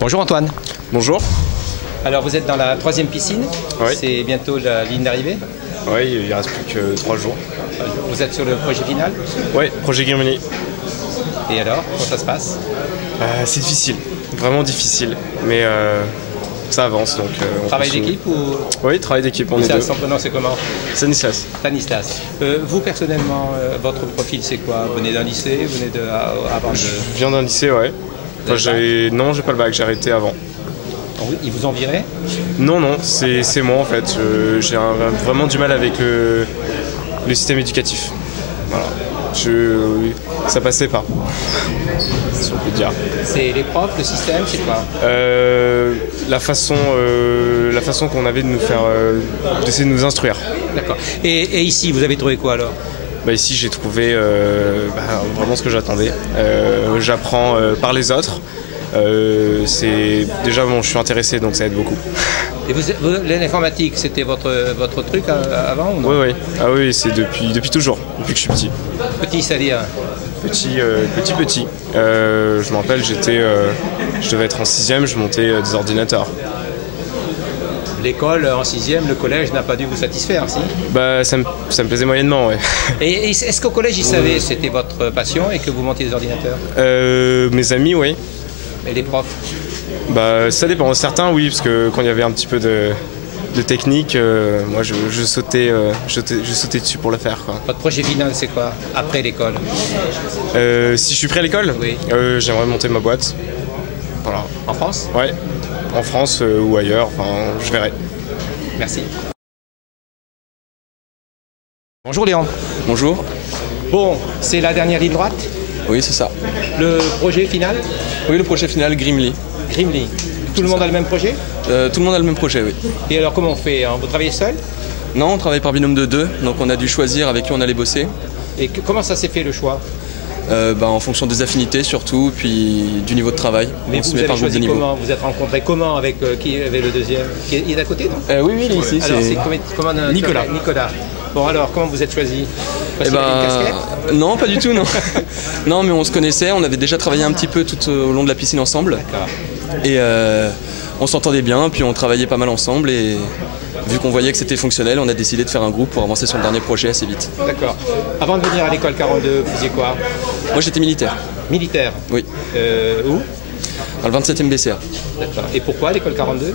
Bonjour Antoine. Bonjour. Alors vous êtes dans la 3e piscine, Oui. C'est bientôt la ligne d'arrivée. Oui, il ne reste plus que 3 jours. Vous êtes sur le projet final. Oui, projet Grimli. Et alors, comment ça se passe? C'est difficile, vraiment difficile, mais ça avance. Donc, Travail d'équipe ou... Oui, travail d'équipe, on est deux. Son prénom c'est comment? Stanislas. Stanislas. Vous personnellement, votre profil c'est quoi? Vous venez d'un lycée? Vous venez avant de... Je viens d'un lycée, ouais. Enfin, non, j'ai pas le bac, j'ai arrêté avant. Oui, ils vous ont viré? Non, c'est moi en fait. J'ai vraiment du mal avec le système éducatif. Voilà. Ça passait pas, si on peut dire. C'est les profs, le système, c'est quoi? La façon qu'on avait de nous faire, d'essayer de nous instruire. D'accord. Et ici, vous avez trouvé quoi alors? Ici, j'ai trouvé vraiment ce que j'attendais. J'apprends par les autres. Déjà bon, je suis intéressé, donc ça aide beaucoup. Et l'informatique, c'était votre truc avant ou non? Oui. Ah oui, c'est depuis toujours, depuis que je suis petit. Petit, c'est-à-dire? Petit. Je me rappelle, je devais être en 6e, je montais des ordinateurs. L'école en 6e, le collège n'a pas dû vous satisfaire, si? Ça me plaisait moyennement, ouais. Et est-ce qu'au collège, ils savaient que c'était votre passion et que vous montiez des ordinateurs? Mes amis, oui. Et les profs? Ça dépend. Certains, oui, parce que quand il y avait un petit peu de technique, moi je sautais dessus pour le faire, quoi. Votre projet final, c'est quoi après l'école? Si je suis prêt à l'école, oui. J'aimerais monter ma boîte. Voilà. En France? Ouais, en France ou ailleurs, enfin, je verrai. Merci. Bonjour Léon. Bonjour. Bon, c'est la dernière ligne droite? Oui, c'est ça. Le projet final? Oui, le projet final, Grimli. Grimli. Tout le monde a le même projet? Tout le monde a le même projet, oui. Et alors comment on fait? Vous travaillez seul? Non, on travaille par binôme de 2, donc on a dû choisir avec qui on allait bosser. Et comment ça s'est fait le choix? En fonction des affinités surtout, puis du niveau de travail. Mais on vous se met avez par groupe de choisi niveau. comment? Vous êtes rencontrés comment avec qui avait le deuxième? Il est à côté, non? Oui, il est ici. Alors c'est comment Nicolas. Nicolas. Bon alors, comment vous êtes choisi? Non, pas du tout, non. Non, mais on se connaissait, on avait déjà travaillé un petit peu tout au long de la piscine ensemble. D'accord. Et on s'entendait bien, puis on travaillait pas mal ensemble et vu qu'on voyait que c'était fonctionnel, on a décidé de faire un groupe pour avancer sur le dernier projet assez vite. D'accord. Avant de venir à l'école 42, vous faisiez quoi? Moi j'étais militaire. Militaire? Oui. Où? Dans le 27e BCA. D'accord. Et pourquoi l'école 42?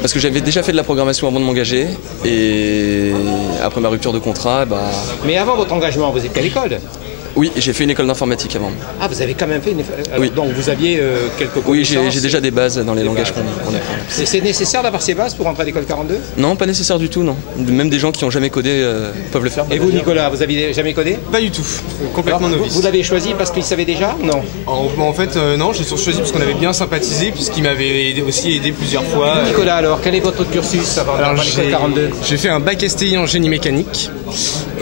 Parce que j'avais déjà fait de la programmation avant de m'engager et après ma rupture de contrat, Mais avant votre engagement, vous étiez à l'école? Oui, j'ai fait une école d'informatique avant. Ah, vous avez quand même fait une... Oui. Donc vous aviez quelques connaissances? Oui, j'ai déjà des bases dans les langages qu'on apprend. C'est nécessaire d'avoir ces bases pour entrer à l'école 42? Non, pas nécessaire du tout, non. Même des gens qui n'ont jamais codé peuvent le faire. Et vous, Nicolas, vous aviez jamais codé? Pas du tout, complètement novice. Vous l'avez choisi parce qu'il savait déjà? Non. En fait, non, j'ai choisi parce qu'on avait bien sympathisé, puisqu'il m'avait aussi aidé plusieurs fois. Nicolas, alors, quel est votre cursus avant l'école 42? J'ai fait un bac STI en génie mécanique.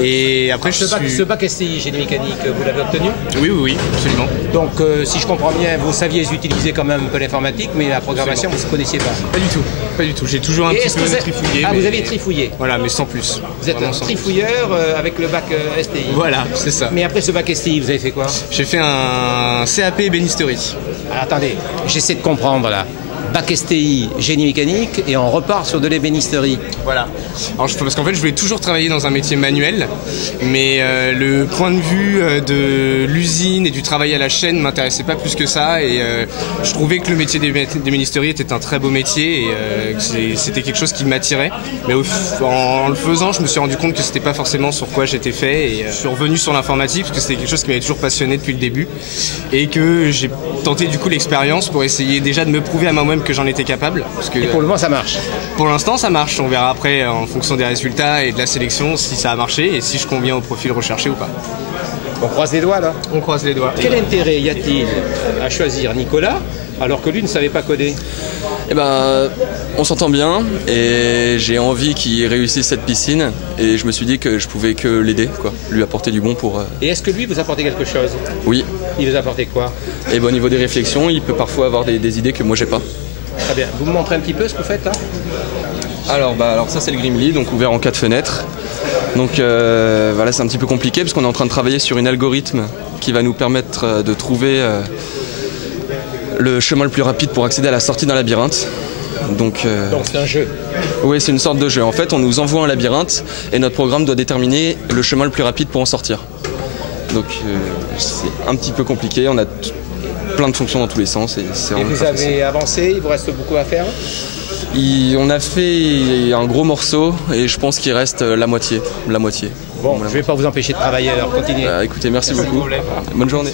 Et après, ce bac STI génie mécanique, vous l'avez obtenu? Oui, absolument. Donc, si je comprends bien, vous saviez utiliser quand même un peu l'informatique, mais la programmation, vous ne connaissiez pas? Pas du tout. J'ai toujours un petit peu trifouillé. Ah, vous aviez trifouillé? Voilà, mais sans plus. Vous êtes un trifouilleur avec le bac STI? Voilà, c'est ça. Mais après ce bac STI, vous avez fait quoi? J'ai fait un CAP ébénisterie. Alors, attendez, j'essaie de comprendre là. Bac STI, génie mécanique, et on repart sur de l'ébénisterie. Voilà. Alors, parce qu'en fait, je voulais toujours travailler dans un métier manuel, mais le point de vue de l'usine et du travail à la chaîne m'intéressait pas plus que ça, et je trouvais que le métier d'ébénisterie était un très beau métier, et que c'était quelque chose qui m'attirait. Mais en le faisant, je me suis rendu compte que c'était pas forcément sur quoi j'étais fait, et je suis revenu sur l'informatique parce que c'était quelque chose qui m'avait toujours passionné depuis le début, et que j'ai tenté du coup l'expérience pour essayer déjà de me prouver à moi-même que j'en étais capable. Parce que, et pour le moment ça marche? Pour l'instant ça marche, on verra après en fonction des résultats et de la sélection si ça a marché et si je conviens au profil recherché ou pas. On croise les doigts là? On croise les doigts. Quel intérêt y a-t-il à choisir Nicolas alors que lui ne savait pas coder? On s'entend bien et j'ai envie qu'il réussisse cette piscine et je me suis dit que je pouvais que l'aider, lui apporter du bon pour... Et est-ce que lui vous apportait quelque chose? Oui. Il vous apportait quoi? Et au niveau des réflexions, il peut parfois avoir des idées que moi j'ai pas. Très bien. Vous me montrez un petit peu ce que vous faites là? Alors ça c'est le Grimli, donc ouvert en 4 fenêtres. Donc voilà, c'est un petit peu compliqué parce qu'on est en train de travailler sur un algorithme qui va nous permettre de trouver le chemin le plus rapide pour accéder à la sortie d'un labyrinthe. Donc c'est un jeu. Oui, c'est une sorte de jeu. En fait, on nous envoie un labyrinthe et notre programme doit déterminer le chemin le plus rapide pour en sortir. Donc c'est un petit peu compliqué, on a plein de fonctions dans tous les sens. Et vous avez avancé, il vous reste beaucoup à faire? On a fait un gros morceau et je pense qu'il reste la moitié. Bon, je ne vais pas vous empêcher de travailler, alors continuez. Écoutez, merci beaucoup. Bonne journée.